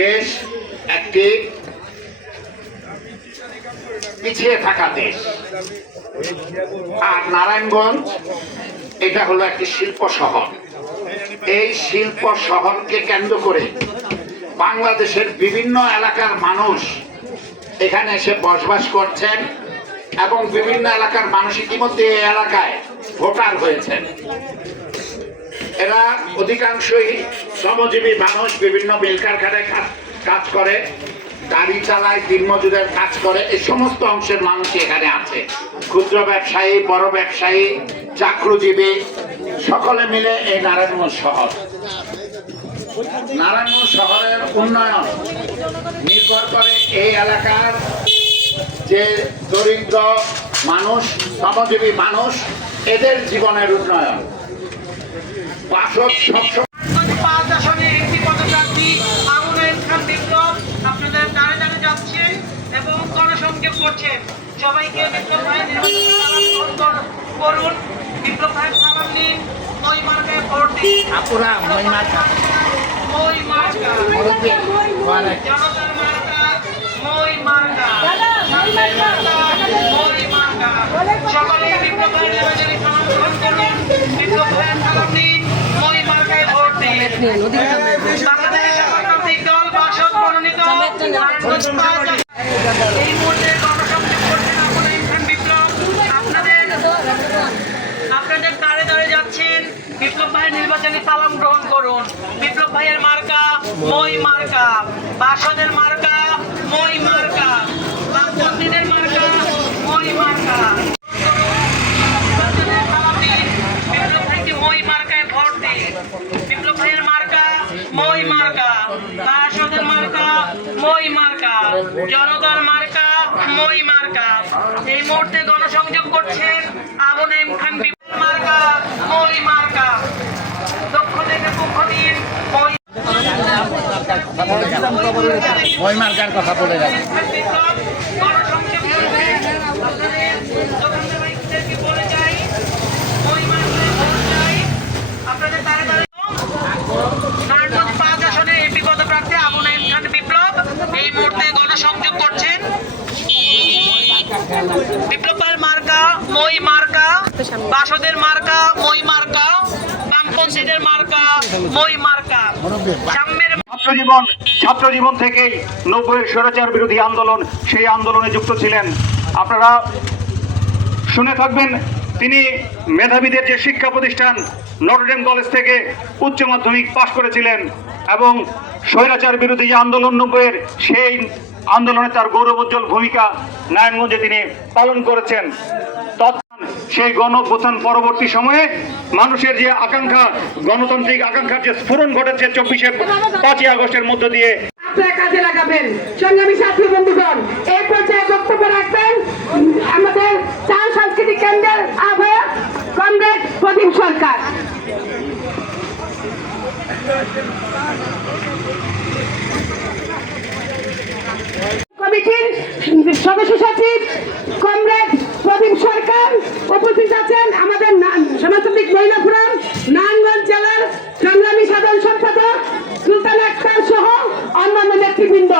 দেশ একটি পিছিয়ে থাকা দেশ, আর নারায়ণগঞ্জ এটা হলো একটি শিল্প শহর। এই শিল্প শহরকে কেন্দ্র করে বাংলাদেশের বিভিন্ন এলাকার মানুষ এখানে এসে বসবাস করছেন এবং বিভিন্ন এলাকার মানুষ ইতিমধ্যে এই এলাকায় ভোটার হয়েছেন। এরা অধিকাংশই শ্রমজীবী মানুষ, বিভিন্ন মিল কারখানায় কাজ করে, গাড়ি চালায়, দিনমজুরের কাজ করে। এই সমস্ত অংশের মানুষই এখানে আছে। ক্ষুদ্র ব্যবসায়ী, বড় ব্যবসায়ী, চাকরিজীবী সকলে মিলে এই নারায়ণগঞ্জ শহর। নারায়ণগঞ্জ শহরের উন্নয়ন নির্ভর করে এই এলাকার যে দরিদ্র মানুষ, শ্রমজীবী মানুষ, এদের জীবনের উন্নয়ন। বাসদ সবসময় আপনাদের দাঁড়ে দাঁড়ে যাচ্ছে এবং গণসংযোগ করছেন। সবাইকে বিপ্লব ভাইয়ের করুন, বিপ্লব ভাইয়ের সালাম নিন, মই মার্কায় ভোট দিন। মই মার্কা, জনতার মার্কা, মই মার্কা, মই মার্কা। সকলে বিপ্লব ভাইয়ের নির্বাচনী সালাম গ্রহণ করুন, বিপ্লব ভাইয়ের সালাম নিন, মই মার্কায় ভোট দিন। বাংলাদেশ রাজনৈতিক দল বাসদ মনোনীত এই মুহূর্তে গণসংযোগ করছেন আপনারা ইনসান বিপ্লব। আপনাদের দাঁড়ে দাঁড়ে যাচ্ছেন। বিপ্লব ভাইয়ের নির্বাচনী সালাম গ্রহণ করুন। বিপ্লব ভাইয়ের মার্কা মই মার্কা, বাসদের মার্কা মই মার্কা, বামপন্থীদের মার্কা মই মার্কা। বিপ্লব ভাইকে মই মার্কায় ভোট দিন। বিপ্লব ভাইয়ের মার্কা মই মার্কা, বাসদের মার্কা মই মার্কা, জনতার মার্কা মই মার্কা। এই মুহূর্তে গণসংযোগ করছেন আবু নাঈম খান মার্কা মই মার্কা। দক্ষ থেকে পক্ষ দিন মই মার্কার কথা বলে যাবে। গণসংযোগ করবেন। আপনাদের ভাইদেরকে বলে যাই, মই মার্কায় ভোট চাই। আপনাদের তারা নারায়ণগঞ্জ ৫ আসনে এমপি পদপ্রার্থী আবু নাঈম খান বিপ্লব এই মুহূর্তে গণসংযোগ করছেন। বিপ্লবের মার্কা মই মার্কা, বাসদের মার্কা মই মার্কা, বামপন্থীদের মার্কা মই মার্কা। সাম্যের ছাত্র জীবন থেকেই ৯০-এর স্বৈরাচার বিরোধী আন্দোলন, সেই আন্দোলনে যুক্ত ছিলেন। আপনারা শুনে থাকবেন, তিনি মেধাবীদের যে শিক্ষা প্রতিষ্ঠান নটরডেম কলেজ থেকে উচ্চ মাধ্যমিক পাশ করেছিলেন এবং স্বৈরাচার বিরোধী যে আন্দোলন ৯০-এর, সেই আন্দোলনে তার গৌরবোজ্জ্বল ভূমিকা নারায়ণগঞ্জে তিনি পালন করেছেন। সেই গণঅভ্যুত্থান পরবর্তী সময়ে মানুষের যে আকাঙ্ক্ষা, গণতান্ত্রিক আকাঙ্ক্ষার যে স্ফুরণ ঘটেছে ৫ই আগস্টের মধ্য দিয়ে, আপনারা কাজে লাগাবেন। সংগ্রামী সাথী বন্ধুগণ, এই পর্যায়ে বক্তব্য রাখবেন আমাদের চাল সাংস্কৃতিক কেন্দ্রের আহ্বায়ক কমরেড প্রদীপ সরকার। কমিটির সদস্য সচিব কমরেড প্রদীপ সরকার উপস্থিত আছেন। আমাদের সমাজতান্ত্রিক মহিলা ফোরাম নারায়ণগঞ্জ জেলার সংগ্রামী সাধারণ সম্পাদক সুলতান আক্তার সহ অন্যান্য নেতৃবৃন্দ।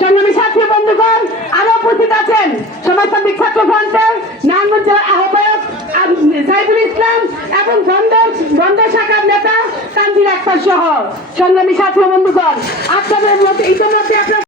সংগ্রামী সাথী বন্ধুগণ, আরো উপস্থিত আছেন সমাজতান্ত্রিক ছাত্র ফ্রন্টের নারায়ণগঞ্জ জেলার আহ্বায়ক সাইদুল ইসলাম এবং বন্ধ শাখার নেতা তানজির আক্তার সহ। সংগ্রামী সাথী বন্ধুগণ, আপনাদের ইতিমধ্যে আপনার